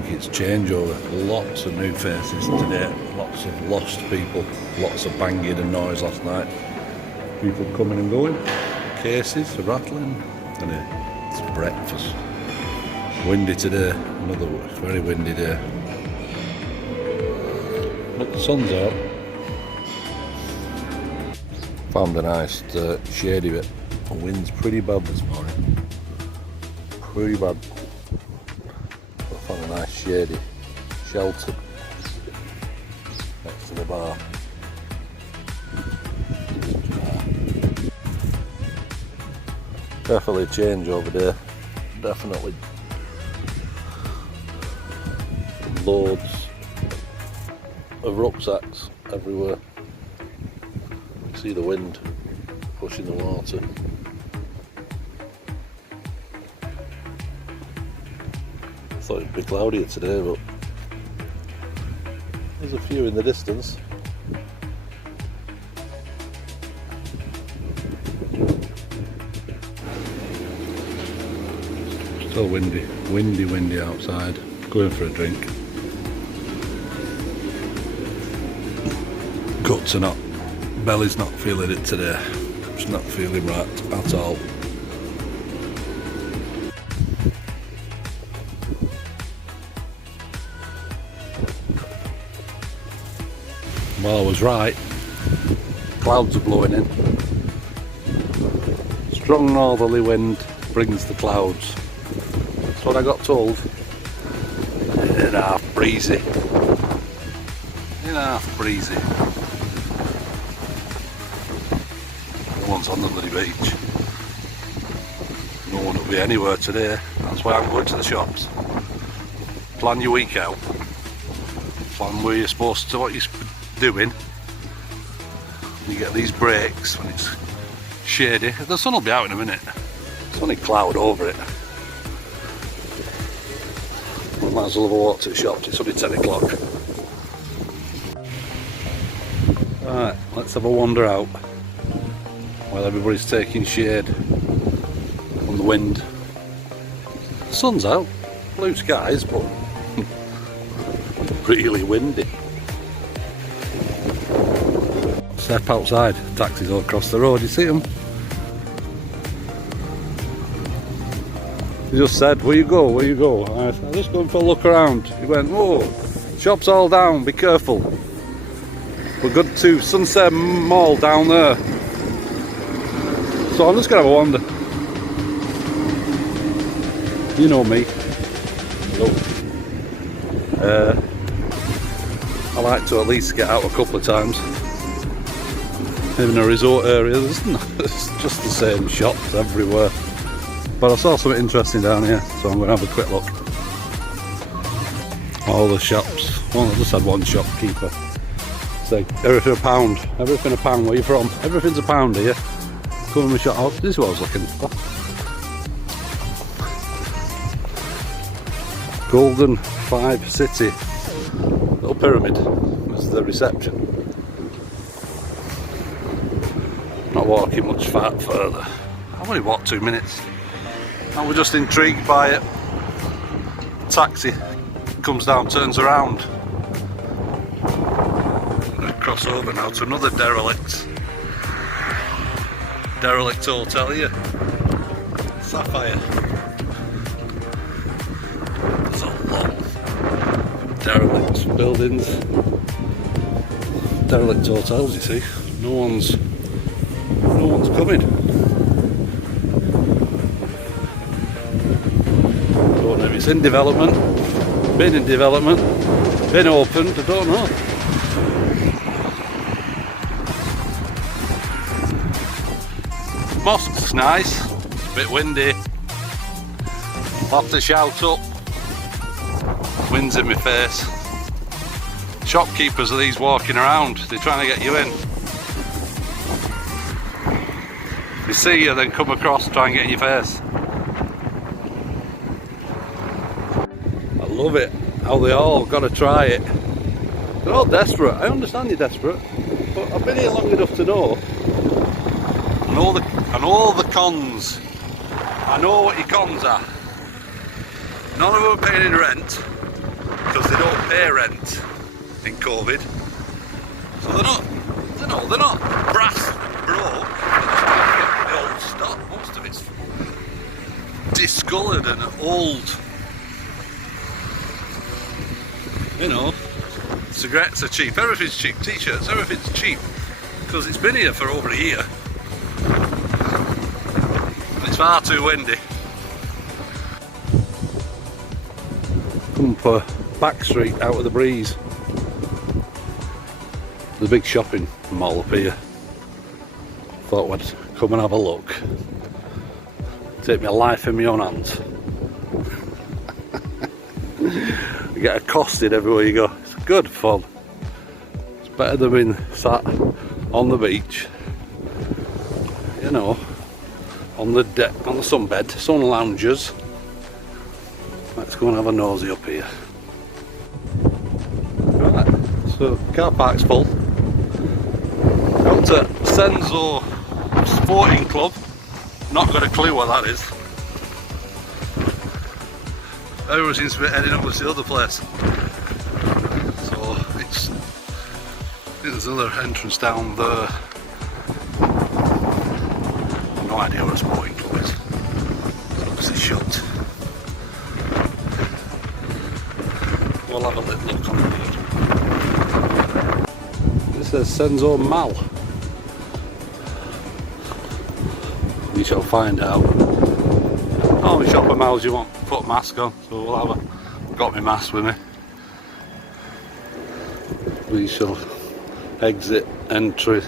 think it's changeover. Lots of new faces today, lots of lost people, lots of banging and noise last night. People coming and going, cases are rattling, and it's breakfast. Windy today, another very windy day. But the sun's out. Found a nice shady bit. The wind's pretty bad this morning. Pretty bad. I found a nice shady shelter next to the bar. Definitely a change over there. Definitely. Loads of rucksacks everywhere. See the wind pushing the water. Thought it'd be cloudier today, but there's a few in the distance. Still windy outside. Going for a drink. Guts are not, belly's not feeling it today. It's not feeling right at all. Well, I was right. Clouds are blowing in. Strong northerly wind brings the clouds. That's what I got told. In half breezy. No one's on the bloody beach. No one will be anywhere today. That's why I'm going to the shops. Plan your week out. Plan where you're supposed to, what you're doing. You get these breaks when it's shady. The sun will be out in a minute. It's only cloud over it. We might as well have a walk to the shops. It's only 10 o'clock. Right, let's have a wander out while everybody's taking shade from the wind. The sun's out, blue skies, but really windy. Step outside, taxis all across the road, you see them? He just said, where you go, where you go? I said, I'm just going for a look around. He went, oh, shops all down, be careful. We're good to Sunset Mall down there. So I'm just going to have a wander. You know me. Hello. I like to at least get out a couple of times. In a resort area, it's just the same shops everywhere. But I saw something interesting down here, so I'm going to have a quick look. All the shops. Well, I just had one shopkeeper. It's like everything a pound. Everything a pound. Where are you from? Everything's a pound here. Come in the shop. Oh, this is what I was looking for. Golden 5 City. Little pyramid. That's the reception. Not walking much further. I've only walked 2 minutes. And we're just intrigued by it. Taxi comes down, turns around. Cross over now to another derelict hotel here. Sapphire. There's a lot of derelict buildings. Derelict hotels, you see. No one's coming. Don't know if it's in development, been in development, been opened, I don't know. Mosque's nice, it's a bit windy. I'll have to shout up. Wind's in my face. Shopkeepers are these walking around, they're trying to get you in. They see you, then come across, try and get in your face. I love it, how they all got to try it. They're all desperate, I understand you're desperate, but I've been here long enough to know. And all the cons. I know what your cons are. None of them are paying any rent. because they don't pay rent in COVID. So they're not brass broke. The old stock, most of it's discoloured and old. You know, cigarettes are cheap, everything's cheap, t-shirts, everything's cheap, because it's been here for over a year. And it's far too windy. Come for back street out of the breeze. The big shopping mall up here. Thought we'd come and have a look. Take my life in my own hands. You get accosted everywhere you go. It's good fun. It's better than being sat on the beach, you know, on the deck, on the sunbed, sun loungers. Let's go and have a nosy up here. Right, so car park's full. Got to Senzo Sporting Club. Not got a clue what that is. Everyone seems to be heading up to the other place. So it's, I think there's another entrance down there. No idea what a sporting club is. It's obviously shut. We'll have a little look on the road. This says Senzo Mal. We shall find out. How many shopper miles you want? Put a mask on, so we'll have a. Got my mask with me. We shall exit entry.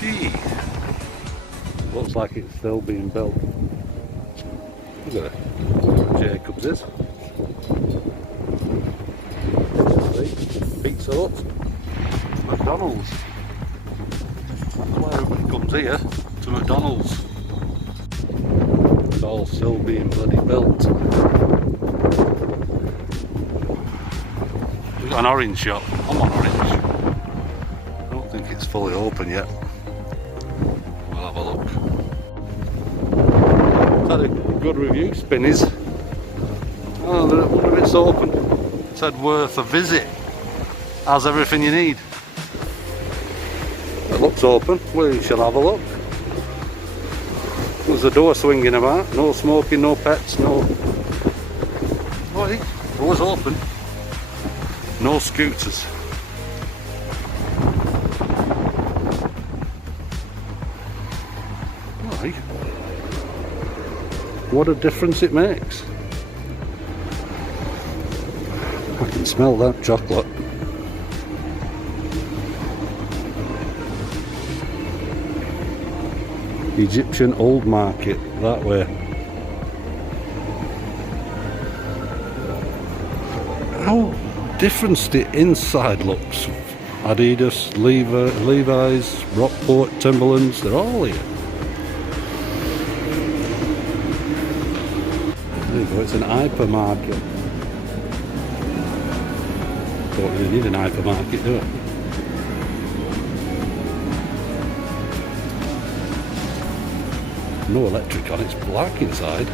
Gee, looks like it's still being built. Look at it. Jacobs is. Pizza Hut. McDonald's. That's why everybody comes here, to McDonald's. It's all still being bloody built. We've got an orange shop. I'm on orange. I don't think it's fully open yet. We'll have a look. It's had a good review, Spinnies. Oh, I wonder if it's open. It said worth a visit. Has everything you need. It looks open, we shall have a look. There's a door swinging about, no smoking, no pets, no... Right, door's open. No scooters. Right. What a difference it makes. I can smell that chocolate. Egyptian Old Market, that way. How different the inside looks. Adidas, Levi's, Rockport, Timberlands, they're all here. There you go, it's an hypermarket. Don't really need an hypermarket, do it? No electric on, it's black inside.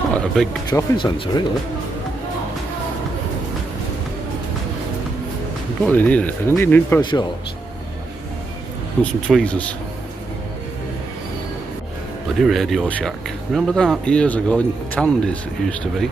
Quite a big shopping centre, really. I don't really need it. I need a new pair of shorts and some tweezers. Bloody Radio Shack. Remember that? Years ago in Tandy's it used to be.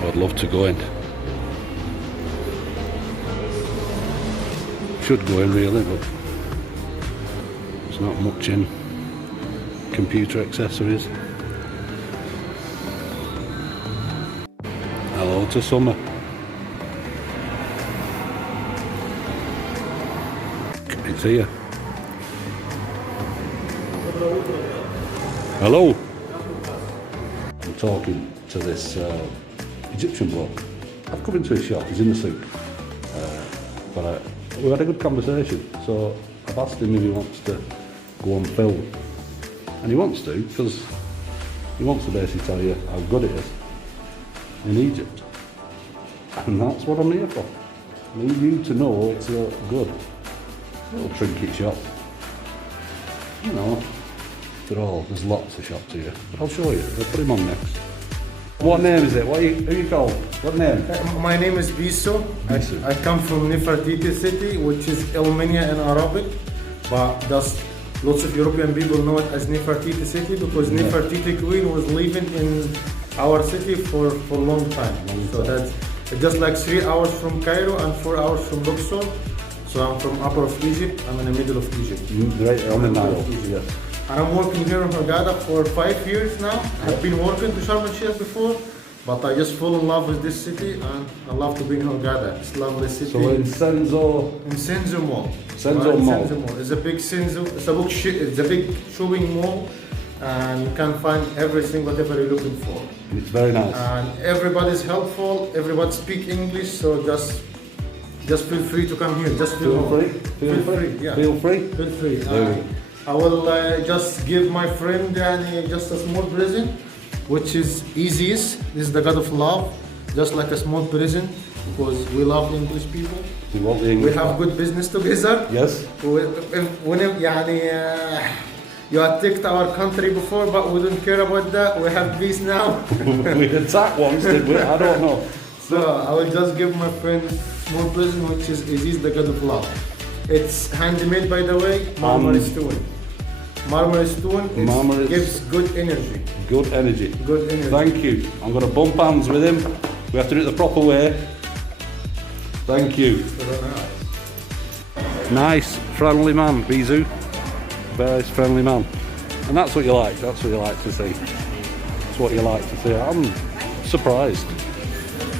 I'd love to go in. Should go in really, but there's not much in computer accessories. Hello to summer. It's here. Hello. I'm talking to this Egyptian bloke. I've come into his shop, he's in the suit. But we had a good conversation, so I've asked him if he wants to go and film. And he wants to, because he wants to basically tell you how good it is in Egypt. And that's what I'm here for. need you to know it's a good little trinket shop. You know, there's lots of shops here. I'll show you. I'll put him on next. What name is it? Who are you called? What name? My name is Biso. I come from Nefertiti city, which is Elminia in Arabic, but just lots of European people know it as Nefertiti city because Nefertiti queen was living in our city for a long time. So that's just like 3 hours from Cairo and 4 hours from Luxor. So I'm from upper of Egypt. I'm in the middle of Egypt. Right on the Nile. Yes. And I'm working here in Hurghada for 5 years now. I've been working to Sharm el-Sheikh before, but I just fall in love with this city and I love to be in Hurghada. It's a lovely city. So in Senzo? In Senzo Mall. Senzo Mall. Senzo Mall. It's a big Senzo. It's a big shopping mall, and you can find everything, whatever you're looking for. It's very nice. And everybody's helpful. Everybody speak English, so just feel free to come here. Just feel free. Feel free. Yeah. Feel free. Feel free. I will just give my friend just a small present, which is easiest. This is the God of love, just like a small present, because we love English people. We have good business together. Yes. You attacked our country before, but we don't care about that. We have peace now. We attacked once, did we? I don't know. So I will just give my friend small present, which is the God of love. It's handmade, by the way, marmar stone. Marmar stone gives good energy. Good energy. Good energy. Thank you. I'm going to bump hands with him. We have to do it the proper way. Thank you. Nice, friendly man, Bizu. Very friendly man. And that's what you like. That's what you like to see. That's what you like to see. I'm surprised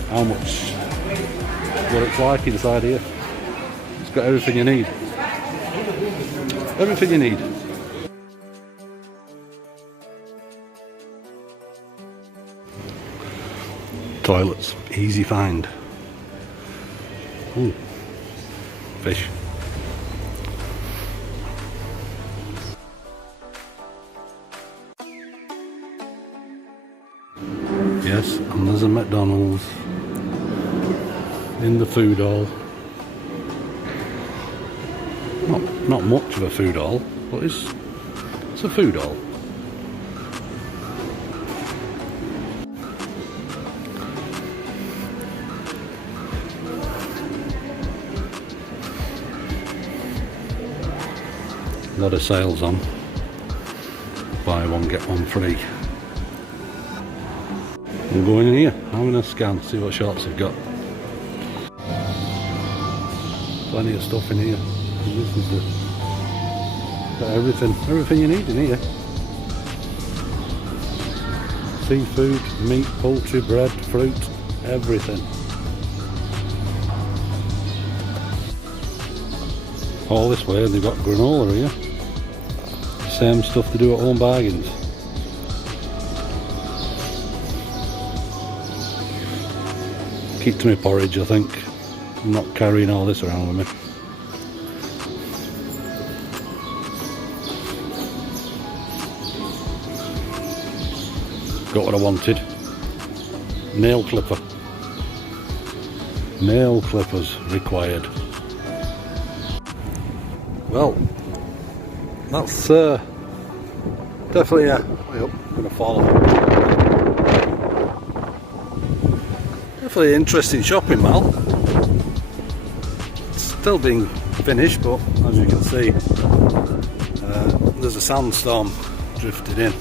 how much what it's like inside here. It's got everything you need. Everything you need. Toilets, easy find. Ooh, fish. Yes, and there's a McDonald's in the food hall. Not much of a food hall, but it's a food hall. A lot of sales on. Buy one, get one free. I'm going in here, having a scan, see what shops they've got. Plenty of stuff in here. This is got everything you need in here. Seafood, meat, poultry, bread, fruit, everything. All this way, and they've got granola here. Same stuff to do at Home Bargains. Keep to my porridge, I think. I'm not carrying all this around with me. Got what I wanted. Nail clipper. Nail clippers required. Well, that's definitely a way up. I'm gonna fall off. Definitely interesting shopping mall. It's still being finished, but as you can see, there's a sandstorm drifted in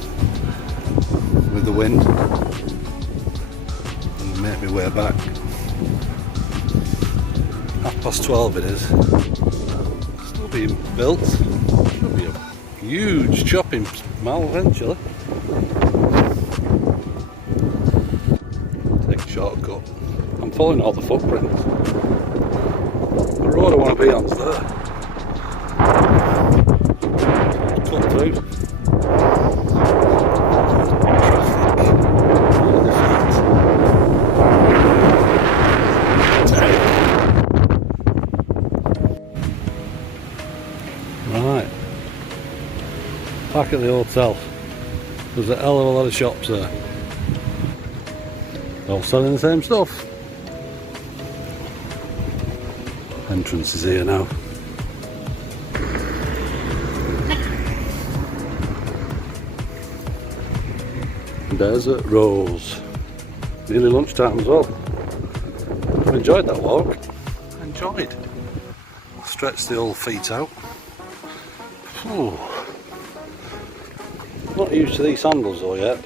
with the wind and make me way back. 12:30 it is. Still being built. Should be a huge shopping mall eventually. Take a shortcut. I'm following all the footprints. The road I want to be on's there. Cut through. Right, back at the hotel. There's a hell of a lot of shops there. All selling the same stuff. Entrance is here now. Desert Rose. Nearly lunchtime as well. I enjoyed that walk. Enjoyed. Stretched the old feet out. Ooh. Not used to these sandals though yet.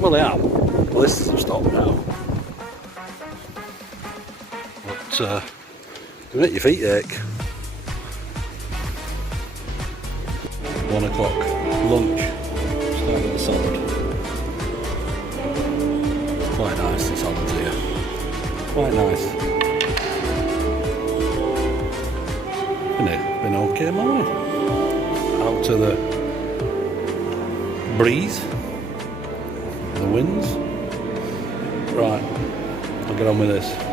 Well, they are. Blisters have stopped now. But they make your feet ache. 1 o'clock lunch. Start with the salad. Quite nice, the salads here. Quite nice. Been okay morning. Out to the breeze, the winds. Right, I'll get on with this.